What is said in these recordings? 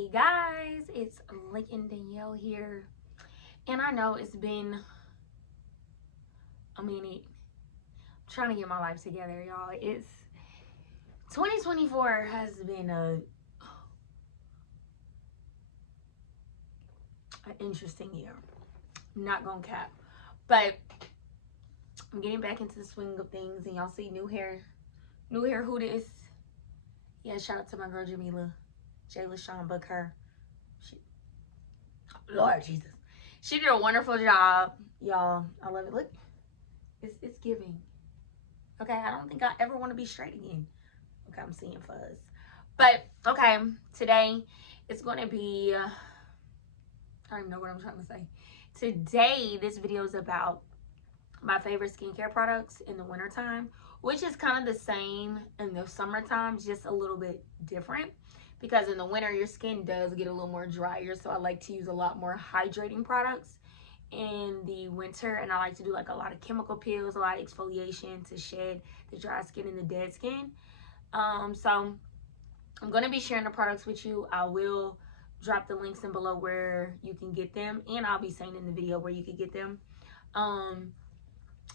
Hey guys, it's Lincoln Danielle here, and I know it's been a minute. I'm trying to get my life together, y'all. It's 2024 has been an interesting year. I'm not gonna cap, but I'm getting back into the swing of things, and y'all see new hair. Who this? Yeah, shout out to my girl Jamila, Jayla Sean Booker. Lord Jesus. She did a wonderful job, y'all. I love it. Look, it's giving. Okay, I don't think I ever want to be straight again. Okay, I'm seeing fuzz. But, okay, today it's going to be, I don't even know what I'm trying to say. Today, this video is about my favorite skincare products in the wintertime, which is kind of the same in the summertime, just a little bit different. Because in the winter, your skin does get a little more drier, so I like to use a lot more hydrating products in the winter, and I like to do like a lot of chemical peels, a lot of exfoliation to shed the dry skin and the dead skin. So I'm going to be sharing the products with you. I will drop the links in below where you can get them, and I'll be saying in the video where you can get them.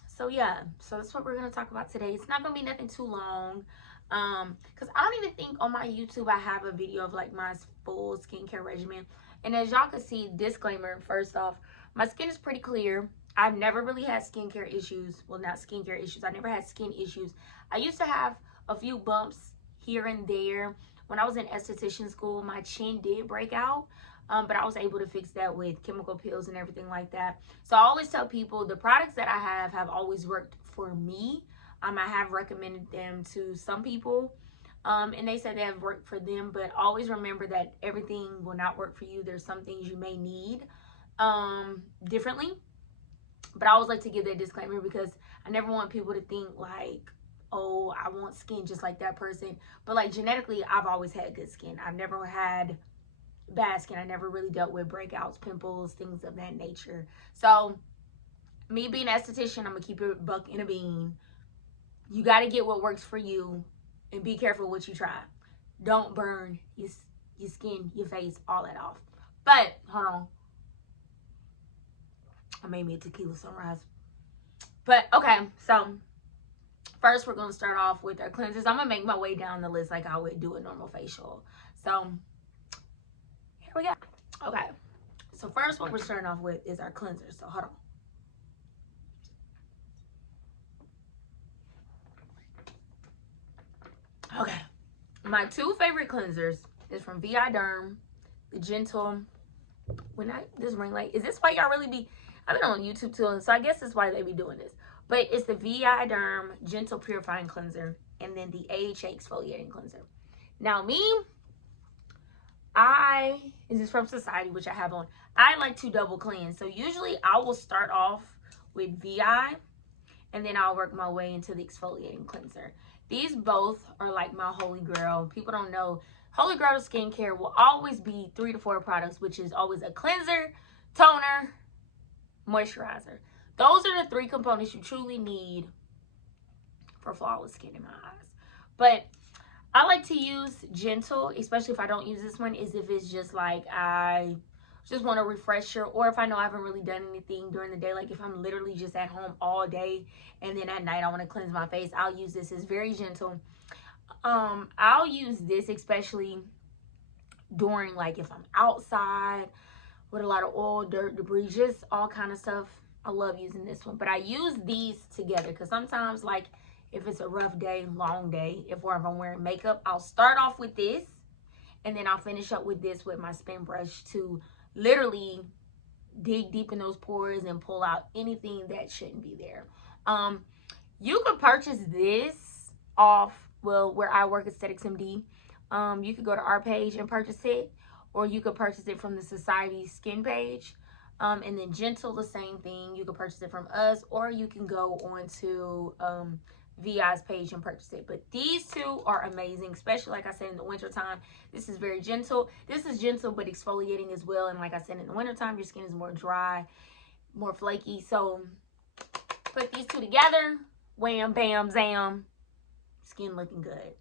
So yeah, so that's what we're going to talk about today. It's not going to be nothing too long. Because I don't even think on my YouTube I have a video of like my full skincare regimen. And as y'all can see, disclaimer, first off, my skin is pretty clear. I've never really had skincare issues. Well, not skincare issues. I never had skin issues. I used to have a few bumps here and there. When I was in esthetician school, my chin did break out. But I was able to fix that with chemical peels and everything like that. So I always tell people the products that I have always worked for me. I have recommended them to some people, and they said they have worked for them, but always remember that everything will not work for you. There's some things you may need differently, but I always like to give that disclaimer because I never want people to think like, oh, I want skin just like that person. But like genetically, I've always had good skin. I've never had bad skin. I never really dealt with breakouts, pimples, things of that nature. So me being an esthetician, I'm gonna keep it a buck in a bean. You got to get what works for you, and be careful what you try. Don't burn your skin, your face, all that off. But, hold on. I made me a tequila sunrise. But, okay, so first we're going to start off with our cleansers. I'm going to make my way down the list like I would do a normal facial. So, here we go. Okay, so first what we're starting off with is our cleanser. So, hold on. Okay, my two favorite cleansers is from VI Derm, the Gentle. This ring light, is this why y'all really be? I've been on YouTube too, so I guess that's why they be doing this. But it's the VI Derm Gentle Purifying Cleanser, and then the AHA Exfoliating Cleanser. Now me, this is from Society, which I have on. I like to double cleanse, so usually I will start off with VI, and then I'll work my way into the exfoliating cleanser. These both are like my holy grail. People don't know. Holy grail of skincare will always be 3 to 4 products, which is always a cleanser, toner, moisturizer. Those are the 3 components you truly need for flawless skin in my eyes. But I like to use Gentle, especially if I don't use this one, is if it's just like I just want a refresher, or if I know I haven't really done anything during the day, like if I'm literally just at home all day and then at night I want to cleanse my face, I'll use this. It's very gentle. I'll use this especially during like if I'm outside with a lot of oil, dirt, debris, just all kind of stuff. I love using this one, but I use these together because sometimes like if it's a rough day, long day, if I'm wearing makeup, I'll start off with this and then I'll finish up with this with my spin brush to literally dig deep in those pores and pull out anything that shouldn't be there. You could purchase this off, well, where I work, Aesthetics MD. You could go to our page and purchase it, or you could purchase it from the Society skin page. And then Gentle, the same thing. You could purchase it from us, or you can go on to VI's page and purchase it. But these two are amazing, especially like I said in the wintertime. This is very gentle. This is gentle but exfoliating as well. And like I said, in the wintertime, your skin is more dry, more flaky. So put these two together, wham, bam, zam, skin looking good.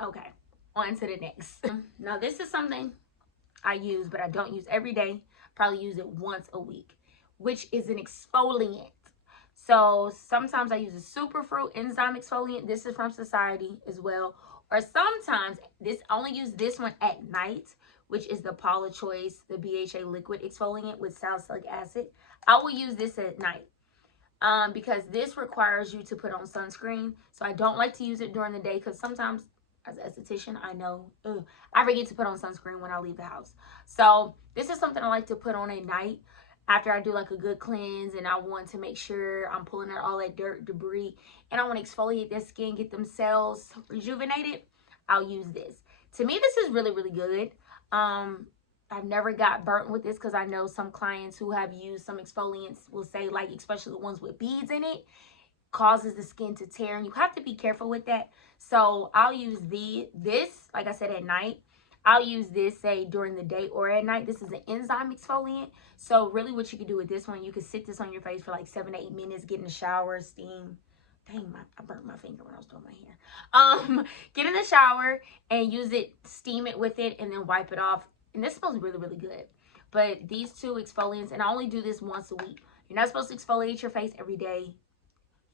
Okay, on to the next. Now this is something I use, but I don't use every day. Probably use it once a week, which is an exfoliant. So sometimes I use a superfruit enzyme exfoliant. This is from Society as well. Or sometimes I only use this one at night, which is the Paula Choice, the BHA liquid exfoliant with salicylic acid. I will use this at night because this requires you to put on sunscreen. So I don't like to use it during the day because sometimes as an esthetician, I know I forget to put on sunscreen when I leave the house. So this is something I like to put on at night after I do like a good cleanse, and I want to make sure I'm pulling out all that dirt, debris, and I want to exfoliate their skin, get them cells rejuvenated. I'll use this. To me, this is really, really good. I've never got burnt with this because I know some clients who have used some exfoliants will say, like, especially the ones with beads in it, causes the skin to tear, and you have to be careful with that. So I'll use this, like I said, at night. I'll use this, say, during the day or at night. This is an enzyme exfoliant. So really what you can do with this one, you can sit this on your face for like 7 to 8 minutes, get in the shower, steam. Dang, I burnt my finger when I was doing my hair. Get in the shower and use it, steam it with it, and then wipe it off. And this smells really, really good. But these two exfoliants, and I only do this once a week. You're not supposed to exfoliate your face every day.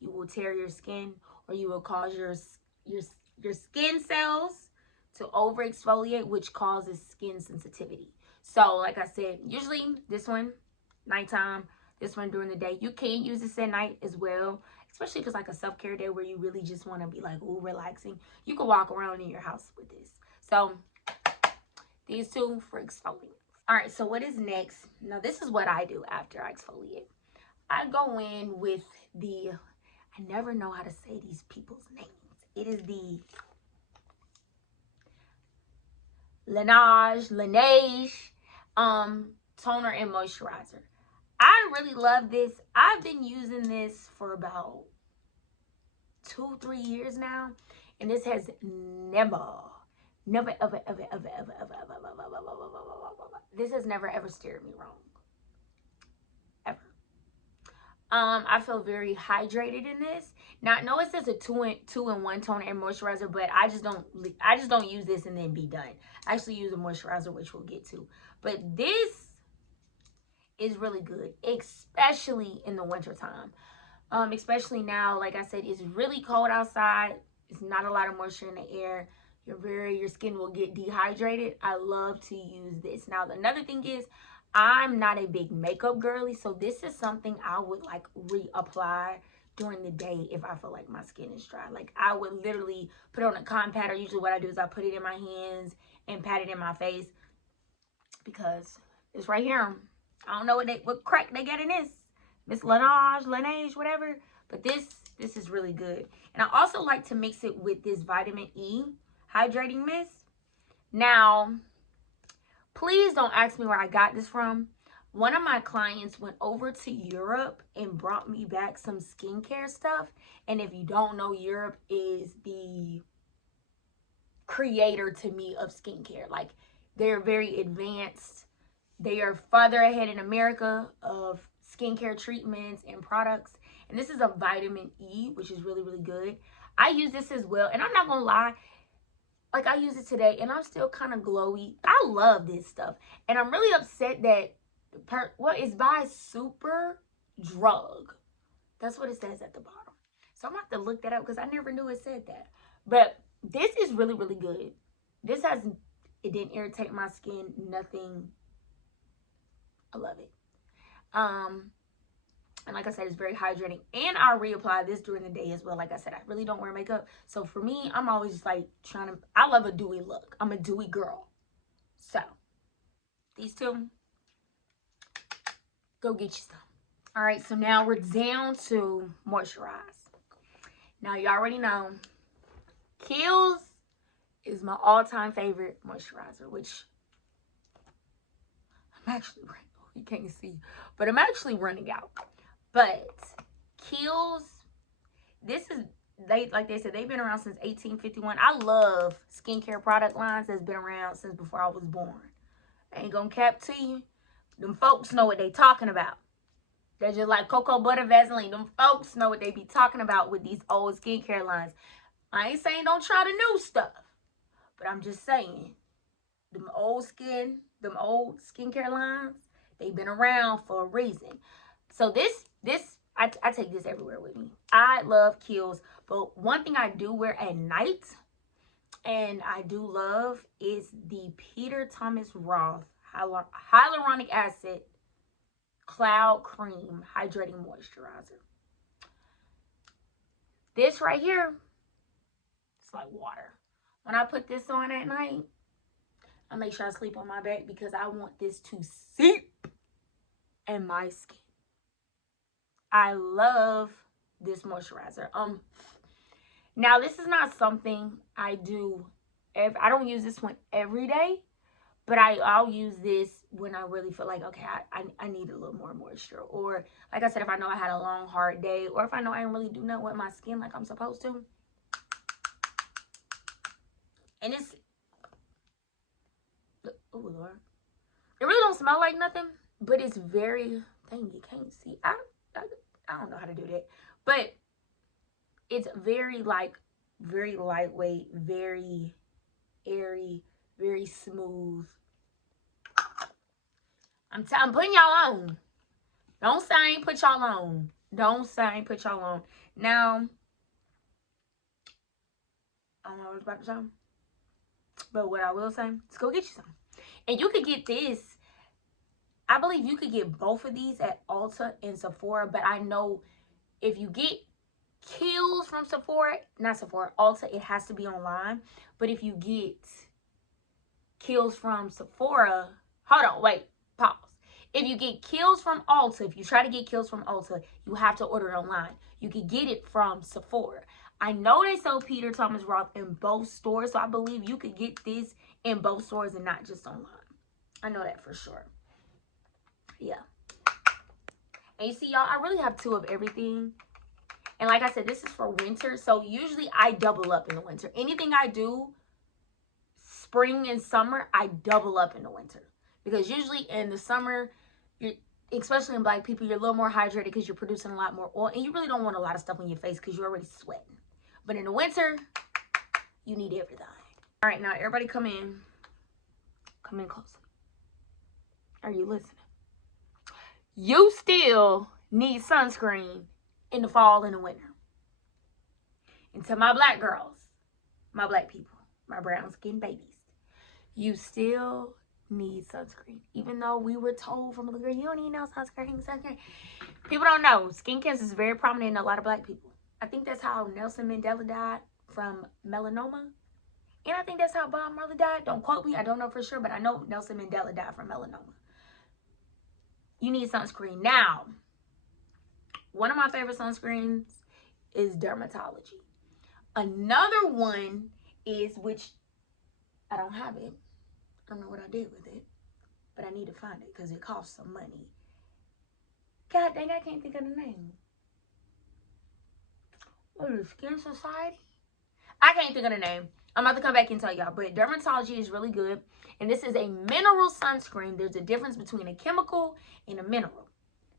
You will tear your skin, or you will cause your skin cells to over exfoliate, which causes skin sensitivity. So like I said, usually this one nighttime, this one during the day. You can use this at night as well, especially if it's like a self-care day where you really just want to be like, ooh, relaxing. You can walk around in your house with this. So these two for exfoliate. All right, so what is next? Now this is what I do after I exfoliate. I go in with the, I never know how to say these people's names. It is the Laneige toner and moisturizer. I really love this. I've been using this for about 2-3 years now, and this has never this has never ever steered me wrong. Ever. I feel very hydrated in this. Now I know it says a 2-in-1 toner and moisturizer, but I just don't use this and then be done. I actually use a moisturizer, which we'll get to. But this is really good, especially in the winter time. Especially now, like I said, it's really cold outside. It's not a lot of moisture in the air. Your skin will get dehydrated. I love to use this. Now, another thing is, I'm not a big makeup girly, so this is something I would like reapply during the day if I feel like my skin is dry. Like I would literally put on a cotton pad, or usually what I do is I put it in my hands and pat it in my face, because it's right here. I don't know what crack they got in this. Miss Laneige, whatever. But this is really good. And I also like to mix it with this vitamin E hydrating mist. Now, please don't ask me where I got this from. One of my clients went over to Europe and brought me back some skincare stuff. And if you don't know, Europe is the creator to me of skincare. Like, they're very advanced. They are farther ahead in America of skincare treatments and products. And this is a vitamin E, which is really, really good. I use this as well. And I'm not going to lie, like I use it today and I'm still kind of glowy. I love this stuff. And I'm really upset that, it's by Super Drug. That's what it says at the bottom. So I'm going to have to look that up because I never knew it said that. But this is really, really good. It didn't irritate my skin, nothing. I love it. And like I said, it's very hydrating. And I reapply this during the day as well. Like I said, I really don't wear makeup. So for me, I'm always just like I love a dewy look. I'm a dewy girl. So, these two, go get you some. All right, so now we're down to moisturize. Now, you already know, Kiehl's is my all-time favorite moisturizer, which I'm actually running. You can't see, but I'm actually running out. But Kiehl's, like they said, they've been around since 1851. I love skincare product lines that's been around since before I was born. I ain't gonna cap to you. Them folks know what they talking about. They're just like cocoa butter Vaseline. Them folks know what they be talking about with these old skincare lines. I ain't saying don't try the new stuff, but I'm just saying, them old skin them old skincare lines, they've been around for a reason. So I take this everywhere with me. I love Kiehl's, but one thing I do wear at night and I do love is the Peter Thomas Roth hyaluronic acid cloud cream hydrating moisturizer. This right here, it's like water. When I put this on at night, I make sure I sleep on my back because I want this to seep in my skin. I love this moisturizer. Now this is not something I do. I don't use this one every day, but I'll use this when I really feel like, okay, I need a little more moisture. Or like I said, if I know I had a long, hard day, or if I know I didn't really do nothing with my skin like I'm supposed to. And it's, oh Lord, it really don't smell like nothing, but it's very, dang, you can't see. I don't know how to do that, but it's very very lightweight, very airy, very smooth. I'm putting y'all on. Don't say I ain't put y'all on. Don't say I ain't put y'all on. Now, I don't know what I was about to say, but what I will say is go get you some. And you could get this. I believe you could get both of these at Ulta and Sephora, but I know if you get Kiehl's from Ulta, it has to be online. But if you get Kiehl's from Sephora, hold on, wait, pause. If you get Kiehl's from Ulta, if you try to get Kiehl's from Ulta, you have to order it online. You can get it from Sephora. I know they sell Peter Thomas Roth in both stores, so I believe you could get this in both stores and not just online. I know that for sure. Yeah. And you see, y'all, I really have two of everything. And like I said, this is for winter. So usually I double up in the winter. Anything I do spring and summer, I double up in the winter. Because usually in the summer, especially in black people, you're a little more hydrated because you're producing a lot more oil. And you really don't want a lot of stuff on your face because you're already sweating. But in the winter, you need everything. All right, now everybody come in. Come in closely. Are you listening? You still need sunscreen in the fall and the winter. And to my black girls, my black people, my brown skin babies, you still need sunscreen. Even though we were told from a little girl, you don't need no sunscreen. People don't know. Skin cancer is very prominent in a lot of black people. I think that's how Nelson Mandela died, from melanoma. And I think that's how Bob Marley died. Don't quote me. I don't know for sure, but I know Nelson Mandela died from melanoma. You need sunscreen. Now, one of my favorite sunscreens is Dermatology. Another one is, which I don't have it. I don't know what I did with it, but I need to find it because it costs some money. God dang, I can't think of the name. What is it, Skin Society? I can't think of the name. I'm about to come back and tell y'all, but Dermatology is really good. And this is a mineral sunscreen. There's a difference between a chemical and a mineral.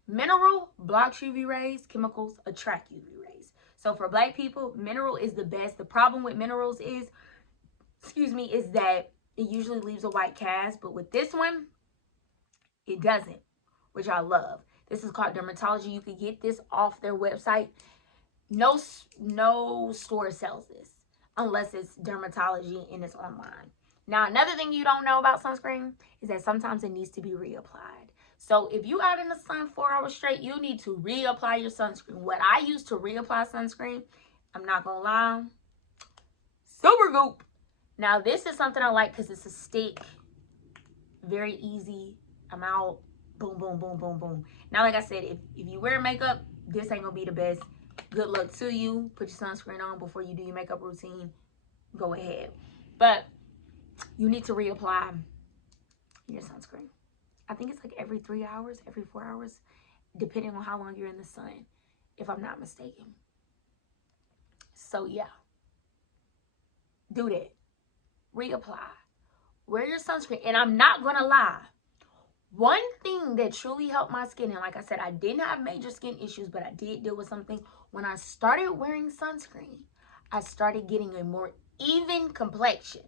Mineral blocks UV rays. Chemicals attract UV rays. So for black people, mineral is the best. The problem with minerals is, is that it usually leaves a white cast. But with this one, it doesn't, which I love. This is called Dermatology. You can get this off their website. No store sells this unless it's Dermatology and it's online. Now, another thing you don't know about sunscreen is that sometimes it needs to be reapplied. So if you out in the sun 4 hours straight, you need to reapply your sunscreen. What I use to reapply sunscreen, I'm not going to lie, Super Goop. Now, this is something I like because it's a stick. Very easy. I'm out. Boom, boom, boom, boom, boom. Now, like I said, if you wear makeup, this ain't going to be the best. Good luck to you. Put your sunscreen on before you do your makeup routine. Go ahead. But you need to reapply your sunscreen. I think it's like every 3 hours, every 4 hours, depending on how long you're in the sun, if I'm not mistaken. So, yeah. Do that. Reapply. Wear your sunscreen. And I'm not going to lie. One thing that truly helped my skin, and like I said, I didn't have major skin issues, but I did deal with something. When I started wearing sunscreen, I started getting a more even complexion.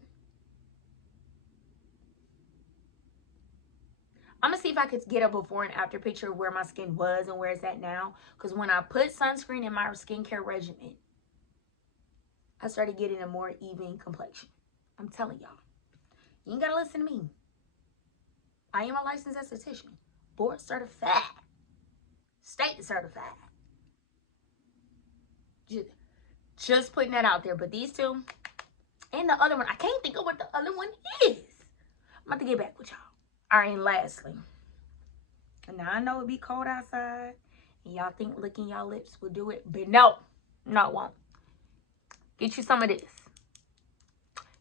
I'm gonna see if I could get a before and after picture of where my skin was and where it's at now. Because when I put sunscreen in my skincare regimen, I started getting a more even complexion. I'm telling y'all. You ain't gotta listen to me. I am a licensed esthetician. Board certified. State certified. Just putting that out there. But these two and the other one, I can't think of what the other one is. I'm about to get back with y'all. All right, and lastly. Now I know it be cold outside. And y'all think licking y'all lips will do it. But no. No, it won't. Get you some of this.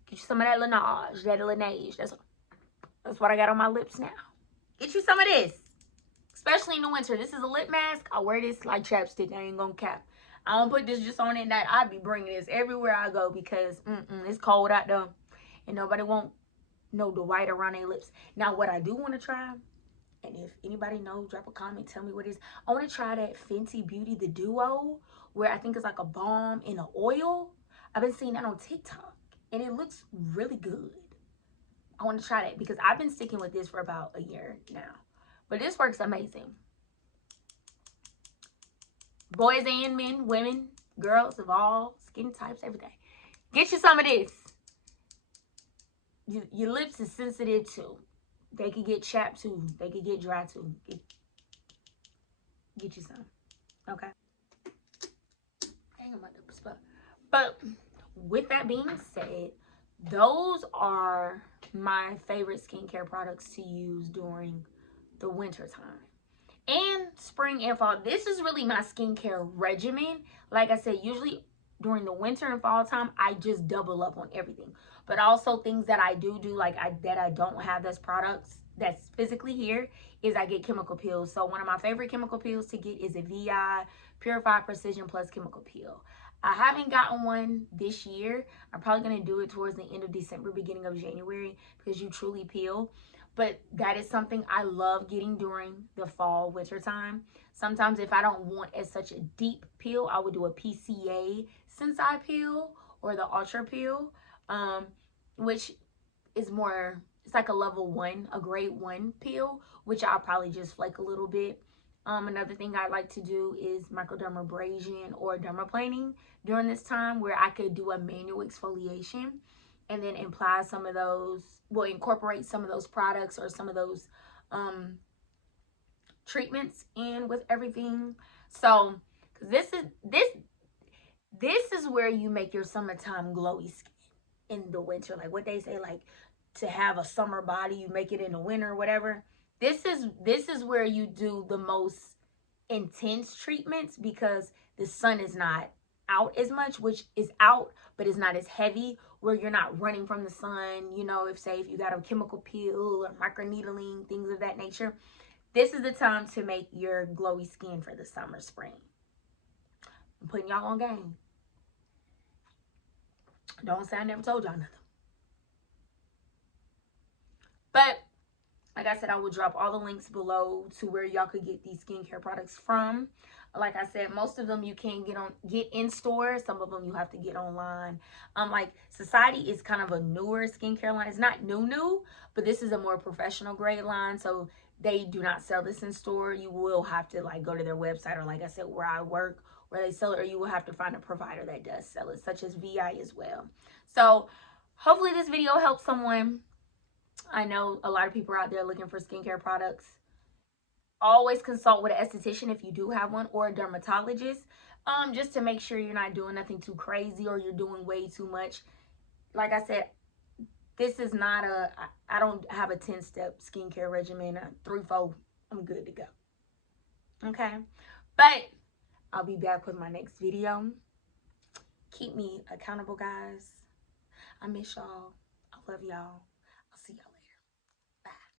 Get you some of that Laneige. That Laneige. That's what I got on my lips now. Get you some of this. Especially in the winter. This is a lip mask. I wear this like chapstick. I ain't gonna cap. I don't put this just on at night. I be bringing this everywhere I go because it's cold out there. And nobody won't know the white around their lips. Now, what I do want to try, and if anybody knows, drop a comment. Tell me what it is. I want to try that Fenty Beauty, the Duo, where I think it's like a balm in an oil. I've been seeing that on TikTok. And it looks really good. I want to try that because I've been sticking with this for about a year now. But this works amazing. Boys and men, women, girls of all skin types, everything. Get you some of this. Your lips is sensitive too. They could get chapped too. They could get dry too. Get you some. Okay? Hang on my double spot. But with that being said, those are my favorite skincare products to use during the winter time. And spring and fall. This is really my skincare regimen. Like I said, usually during the winter and fall time, I just double up on everything. But also things that I do like that I don't have as products that's physically here is I get chemical peels. So one of my favorite chemical peels to get is a VI Purified Precision Plus chemical peel. I haven't gotten one this year. I'm probably going to do it towards the end of December, beginning of January, because you truly peel. But that is something I love getting during the fall, winter time. Sometimes if I don't want as such a deep peel, I would do a PCA Sensei peel or the Ultra peel, which is more, it's like a level 1, a grade 1 peel, which I'll probably just flake a little bit. Another thing I like to do is microdermabrasion or dermaplaning during this time, where I could do a manual exfoliation and then apply some of those, incorporate some of those products or some of those treatments in with everything. So this is where you make your summertime glowy skin in the winter. Like what they say, like to have a summer body, you make it in the winter or whatever. This is where you do the most intense treatments because the sun is not out as much, which is out, but it's not as heavy, where you're not running from the sun. You know, if you got a chemical peel or microneedling, things of that nature, this is the time to make your glowy skin for the summer, spring. I'm putting y'all on game. Don't say I never told y'all nothing. But like I said, I will drop all the links below to where y'all could get these skincare products from. Like I said, most of them you can get in store. Some of them you have to get online. Like Society is kind of a newer skincare line. It's not new, but this is a more professional grade line. So they do not sell this in store. You will have to like go to their website, or like I said, where I work, where they sell it, or you will have to find a provider that does sell it, such as VI as well. So hopefully this video helps someone. I know a lot of people are out there looking for skincare products. Always consult with an esthetician if you do have one, or a dermatologist, just to make sure you're not doing nothing too crazy or you're doing way too much. Like I said, this is not I don't have a 10-step skincare regimen. 3, 4, I'm good to go. Okay, but I'll be back with my next video. Keep me accountable, guys. I miss y'all. I love y'all.